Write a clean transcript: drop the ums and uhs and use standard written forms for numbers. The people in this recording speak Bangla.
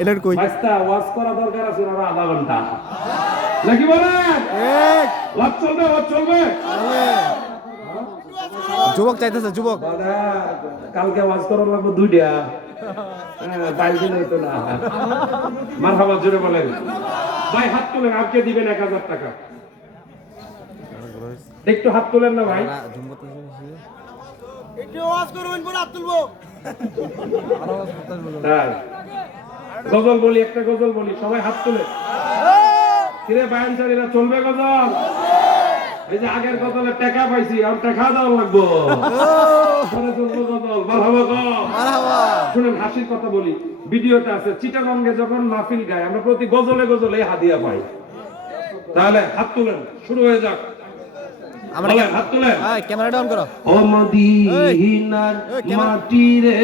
এটার কই ভাইস্তা ওয়াজ করা দরকার আছে আর আধা ঘন্টা নাকি বলেন ওয়াজ চলবে যুবক চাইতেছে যুবক দাদা কালকে ওয়াজ করা লাগবে 2টা বাইল দিন হইতো না মারহাবা জোরে বলেন ভাই হাত তুলেন আপনি দিবেন 1000 টাকা একটু হাত তুলেন না ভাই একটু ওয়াজ করুন পরে হাত তুলবো তাই গজল বলি একটা গজল বলি সবাই হাত তুলে কিরে বায়ানচারীরা চলবে গজল এই যে আগের গজলে টাকা পাইছি আর টাকা দেওয়া লাগবো পরে চলবে গজল মারহাবা গো মারহাবা শুনেন হাসির কথা বলি ভিডিওতে আছে চিটাগঙ্গে যখন মাহফিল গায় আমরা প্রতি গজলে গজলে হাদিয়া পাই তাহলে হাত তুলেন শুরু হয়ে যাক আমরা হাত তুলেন ক্যামেরাটা অন করো ও মদিনার মাটি রে